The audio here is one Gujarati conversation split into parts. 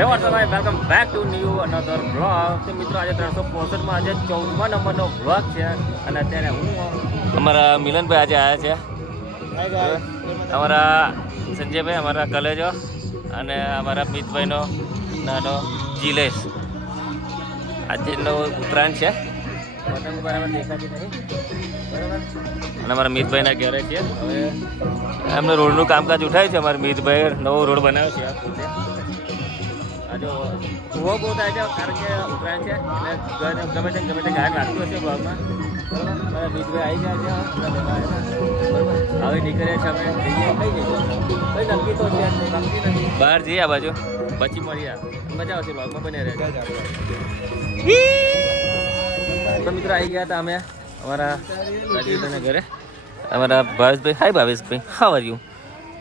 હે ભાઈ welcome back to new another vlog. તો મિત્રો આજે 365 આજે 14મા નંબરનો વ્લોગ છે અને અત્યારે હું અમારા મિલનભાઈ આજે આવ્યા છે. અમારા સંજયભાઈ, અમારા કલેજો અને અમારા મિતભાઈનો નાનો જીલેશ. આજનો ઉત્તરાયણ છે, પતંગ બરાબર દેખાતી નહીં બરાબર. અને અમારા મિતભાઈના ઘરે છે. હવે એમને રોડનું કામકાજ ઉઠાવ્યું છે. અમારા મિતભાઈ નવો રોડ બનાવ્યો છે પોતે. આજે કૂવો બહુ થાય છે કારણ કે ઉત્તરાયણ છે એટલે ગમે તે ગાયક લાગતું હશે ભાગમાં. બરાબર, મારા મિતભાઈ આવી ગયા છે બરાબર. હવે નીકળ્યા છે, અમે જઈએ કઈ જઈશું કઈ નક્કી તો છે, નક્કી નથી. બહાર જઈએ આ બાજુ, પછી મળીએ, મજા આવશે ભાગમાં બને રહે. તો મિત્રો આવી ગયા હતા અમે અમારા રાજેશભાઈના ઘરે. અમારા ભાવેશભાઈ, હાય ભાવેશભાઈ, હાવ આર યુ?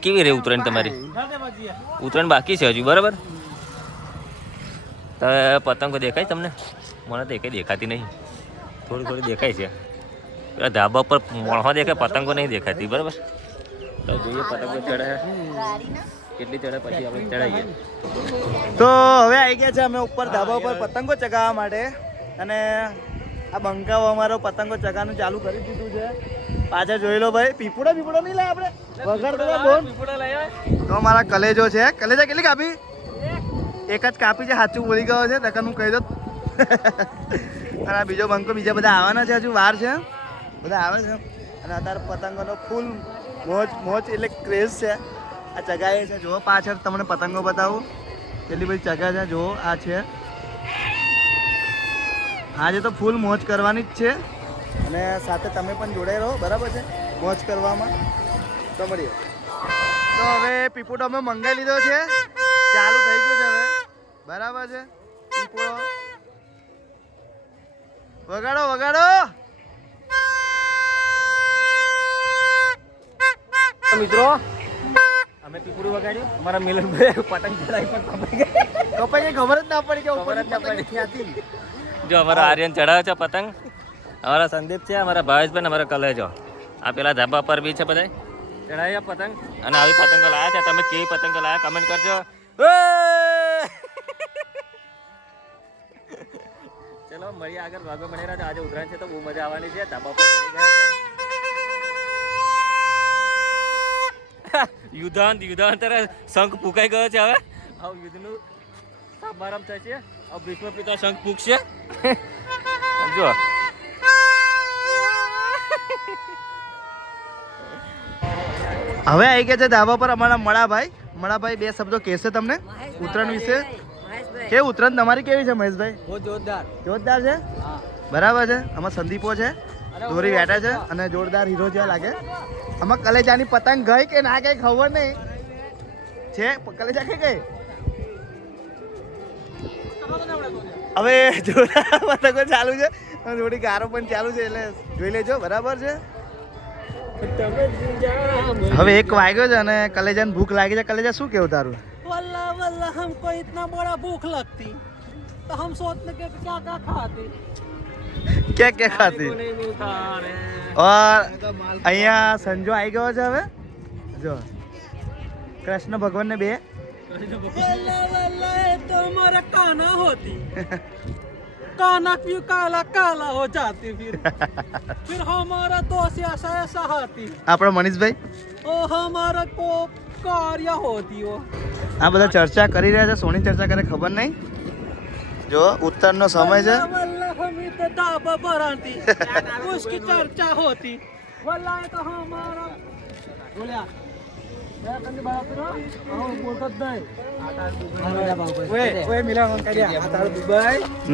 કેવી રહી ઉત્તરાયણ તમારી? ઉત્તરાયણ બાકી છે હજુ બરાબર. તો પતંગો દેખાય તમને? મને તો એકેય દેખાતી નહીં, થોડી દેખાય છે. પેલા ધાબા પર મોણો દેખાય, પતંગો નહીં દેખાતી બરાબર. તો જોઈએ પતંગો ચડે કેટલી ચડે પછી આપણે ચડાવીએ. તો હવે આવી ગયા છે અમે ઉપર ધાબા ઉપર પતંગો ચગાવવા માટે. અને આ બંકાઓ અમારો પતંગો ચગાવવાનું ચાલુ કરી દીધું છે. પાછળ જોઈ લો ભાઈ, પીપુડા નહીં લાય આપણે વગર બોલ. તો અમારા કલેજો છે. કલેજા કેટલી કાપી? એક જ કાપી છે, સાચું બોલી ગયો છે. તકન હું કહી દો. અને આ બીજો બંકો, બીજા બધા આવવાના છે, હજુ વાર છે, બધા આવે છે. અને અત્યારે પતંગોનો ફૂલ મોજ એટલે ક્રેઝ છે. આ ચગાવે છે, જુઓ પાછળ તમને પતંગો બતાવું કેટલી બધી ચગા છે. જુઓ આ છે, આજે તો ફૂલ મોજ કરવાની જ છે. અને સાથે તમે પણ જોડાઈ રહો બરાબર છે મોજ કરવામાં. તો મળીએ. તો હવે પીપુડો અમે મંગાવી લીધો છે, ચાલુ થઈ ગયું છે હવે બરાબર છે. પીપુડો વગાડો. મિત્રો અમે પીપુડું વગાડ્યું, અમારા મિલનભાઈ પતંગ ચડાવી પણ કપાઈ ગઈ, ખબર જ ના પડી કે ઉપર ક્યાંથી. જો અમારા આર્યન ચડાવે છે પતંગ, અમારા સંદીપ છે, અમારા ભાવેશભાઈ, અમારા કલેજો. આ પેલા ધાબા પર બી છે બધા ચડાવ્યા પતંગ. અને આવી પતંગો લાયા છે. તમે કેવી પતંગો લાયા કમેન્ટ કરજો. ચલો મળીએ આગળ ભાગમાં બની રહ્યા છે. આજે ઉત્તરાયણ છે તો બહુ મજા આવવાની છે. ધાબા પર ચડી ગયા છે. યુદ્ધાંત શંખ ફૂંકાઈ ગયો છે. હવે યુદ્ધનું સમારંભ થશે. ભીષ્મ પિતા શંખ ફૂંકશે. જો હવે આવી ગયા છે ધાબા પર અમારા મળાભાઈ બે શબ્દો કહેશે તમને ઉત્તરાયણ વિશે. કેવી ઉત્તરાયણ તમારી કેવી છે મહેશભાઈ? બહુ જોરદાર છે બરાબર છે. આમાં સંદીપો છે, દોરી બેઠા છે અને જોરદાર હીરો જેવા લાગે. આમાં કલેજાની પતંગ ગઈ કે ના ગઈ ખબર નહીં છે. કલેજા કઈ ગઈ? હવે જોરદાર પતંગો ચાલુ છે, થોડી ગારો પણ ચાલુ છે, એટલે જોઈ લેજો બરાબર છે. હવે 1 વાગ્યો છે અને કલેજાને ભૂખ લાગી છે. કલેજા શું કેવું તારું? वल्ला हमको इतना बड़ा भूख लगती तो हम सोचते कि क्या खाती और અહીંયા સંજો આવી ગયો છે. હવે જો કૃષ્ણ ભગવાન ને બે तो हमारा काना होती काना क्यों काला हो जाती फिर हमारा दोस्त ऐसा हाथी આપણો મનીષભાઈ ओ हमारा को कार्य होती वो. આ બધા ચર્ચા કરી રહ્યા છે. સોની ચર્ચા કરે ખબર નહીં. જો ઉત્તરનો સમય છે. हमें तो दाबा बराती उसकी चर्चा होती वल्लाह तो हमारा बोलिया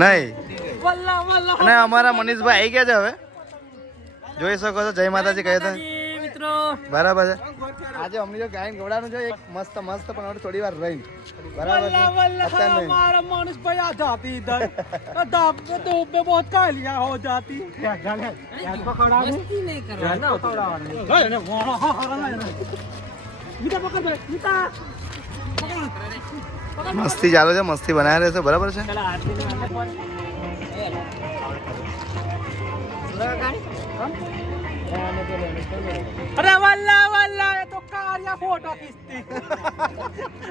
નહીં. અને અમારા મનીષભાઈ આવી ગયા છે. હવે જોઈ શકો છો. જય માતાજી કહે તો બરાબર છે. આજે અમને જો ગાયન ગવડાનું છે એક મસ્ત પણ હવે થોડી વાર રહીને બરાબર છે. हमारा मनुष्य भाई आ जाती इधर दाब पे बहुत कालियां हो जाती મસ્તી ચાલુ છે, મસ્તી બનાવી રહેશે બરાબર છે. अरे वल्ला वल्ला ये तो कारिया फोटो खींचती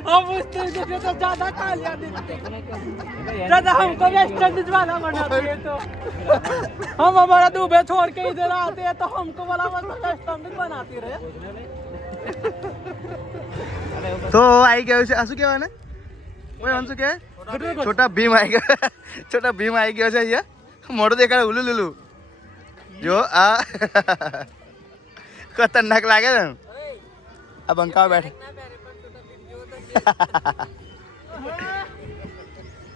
अब उसने देखे तो ज्यादा कालिया दिखती ज्यादा हमको वेस्ट इंडीज वाला बनाती है तो हम हमारा दुबई छोड़ के इधर आते हैं तो हमको वाला वेस्ट इंडीज बनाती रहे તો આવી ગયો છે આ શું કહેવાય ને ઓય શું કહેવાય છોટા ભીમ આવી ગયો છોટા ભીમ આવી ગયો છે અહીંયા મોઢું દેખાડે ઉલું લુલું જો આ ખતરનાક લાગે ને આ બંકાવા બેઠે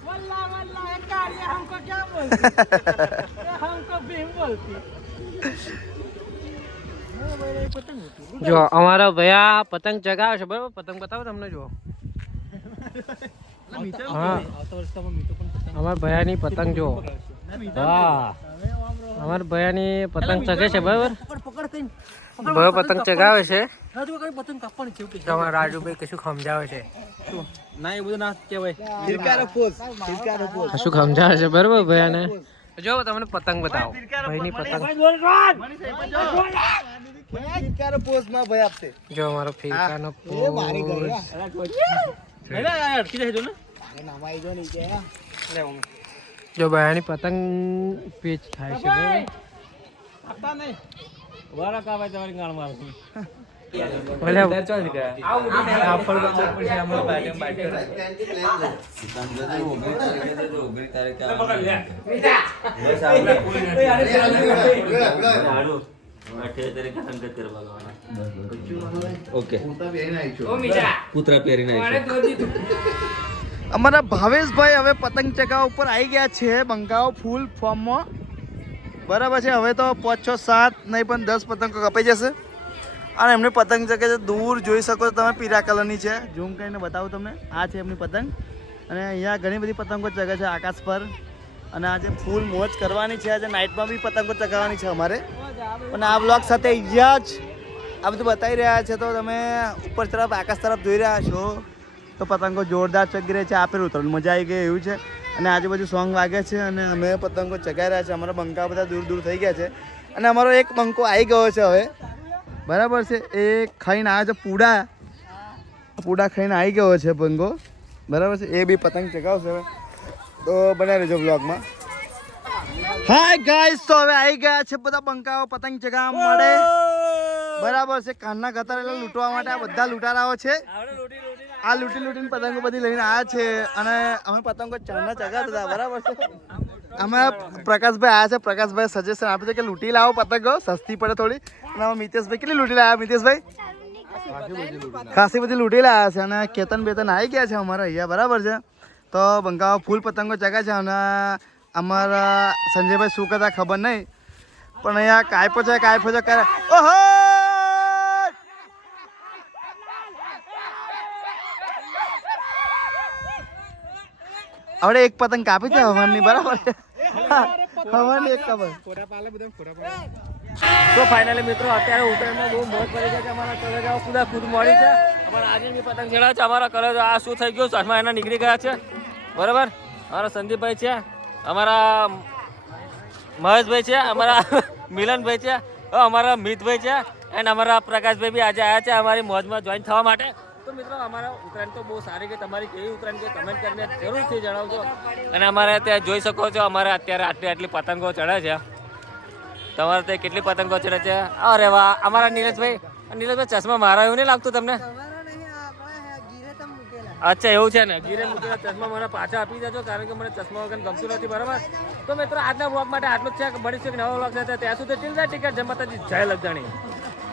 वल्ला वल्ला ये कारिया हमको क्या बोलती हमको भीम बोलती જો અમારા ભૈયા પતંગ ચગાવે છે બરાબર પતંગ બતાવો તમને જો હા અમારા ભૈયાની પતંગ જો વાહ અમારા ભૈયાની પતંગ ચગે છે બરાબર ભૈયો પતંગ ચગાવે છે પતંગ કાપવાની છે તો અમારા રાજુભાઈ કશું સમજાવે છે ના એ બધું ના કહેવાય કશું સમજાવે છે બરાબર ભૈયાને જો તમને પતંગ બતાવો ભાઈની પતંગ પોસ્ટમાં ભાઈ આપશે જો અમારો ફિરકાનો જો ભૈયાની પતંગ પેચ થાય છે બરાબર વાળા કાવાય તમારી ગાળ મારું ભલે અમારા ભાવેશભાઈ હવે પતંગ ચગાવવા ઉપર આવી ગયા છે બંકાઓ ફૂલ ફોર્મમાં બરાબર છે હવે તો 5 6 7 નહીં પણ 10 પતંગો કપાઈ જશે અને એમની પતંગ ચગે છે દૂર જોઈ શકો છો તમે પીળા કલરની છે ઝૂમ કરીને બતાવું તમને આ છે એમની પતંગ અને અહીંયા ઘણી બધી પતંગો ચગે છે આકાશ પર અને આજે ફૂલ મોજ કરવાની છે આજે નાઇટમાં બી પતંગો ચગાવવાની છે અમારે અને આ બ્લોગ સાથે અહીંયા જ આ બધું બતાવી રહ્યા છે તો તમે ઉપર તરફ આકાશ તરફ જોઈ રહ્યા છો તો પતંગો જોરદાર ચગી રહી છે આપેલું ઉતરણ મજા આવી ગઈ એવું છે અને આજુબાજુ સોંગ વાગે છે અને અમે પતંગો ચગાવી રહ્યા છે અમારા બંકા બધા દૂર દૂર થઈ ગયા છે અને અમારો એક બંકો આવી ગયો છે હવે બરાબર છે એ ખાઈને આવે છે પૂડા ખાઈને આવી ગયો છે બંકો બરાબર છે એ બી પતંગ ચગાવશે હવે તો બનાવી લેજો બ્લોગમાં હાય ગાઈસ તો હવે આવી ગયા છે બધા બંકાઓ પતંગ ચગાવવા મળે બરાબર છે કાનના ગતારેલા લૂંટવા માટે આ બધા લૂંટારાઓ છે આ લૂંટીને પતંગો બધી લઈને આવ્યા છે અને અમે પતંગો ચારના ચગાવતા હતા બરાબર છે અમે પ્રકાશભાઈ આવ્યા છે પ્રકાશભાઈ સજેશન આપે છે કે લૂંટી લાવો પતંગો સસ્તી પડે થોડી અને અમે મિતેશભાઈ કેટલી લૂંટી લાવ્યા મિતેશભાઈ ખાસી બધી લૂંટી લાવ્યા છે અને કેતન બેતન આવી ગયા છે અમારા અહીંયા બરાબર છે તો બંકાઓ ફૂલ પતંગો ચગા છે અને અમારા સંજયભાઈ શું કરતા ખબર નહીં પણ અહીંયા કાયપો છે કરે ઓહો હવે એક પતંગ કાપી છે હવાની બરાબર છે હવાની એક ખબર તો ફાઇનલી મિત્રો અત્યારે ઉત્તરાયણમાં બહુ મોજ પડી છે કે અમારા કલેજાઓ કુદા કૂદ મળી છે અમારા આજની પતંગ ચડાવે છે અમારા કલેજો આ શું થઈ ગયું ચશ્મા એના નીકળી ગયા છે બરાબર અમારા સંદીપભાઈ છે અમારા મહેશભાઈ છે અમારા મિલનભાઈ છે અમારા મિતભાઈ છે એન્ડ અમારા પ્રકાશભાઈ બી આજે આવ્યા છે અમારી મોજમાં જોઈન થવા માટે તો મિત્રો અમારા ઉત્તરાયણ તો બહુ સારી ગઈ તમારી કેવી ઉત્તરાયણ કે કમેન્ટ કરીને જરૂરથી જણાવજો અને અમારે ત્યાં જોઈ શકો છો અમારે અત્યારે આટલી પતંગો ચડે છે તમારે ત્યાં કેટલી પતંગો ચડે છે અરે વાહ અમારા નીરજભાઈ ચશ્મા મારા એવું નહીં લાગતું તમને અચ્છા એવું છે ને ગીરે મૂકેલા ચશ્મા મને પાછા આપી દેજો કારણ કે મને ચશ્મા વગર ગમતું નથી બરાબર તો મિત્રો આજના બ્લોગ માટે આટલું જ છે મળીશું એક નવો બ્લોગ સાથે ત્યાં સુધી ટિકિટ જમાતાજી જય લગજાણી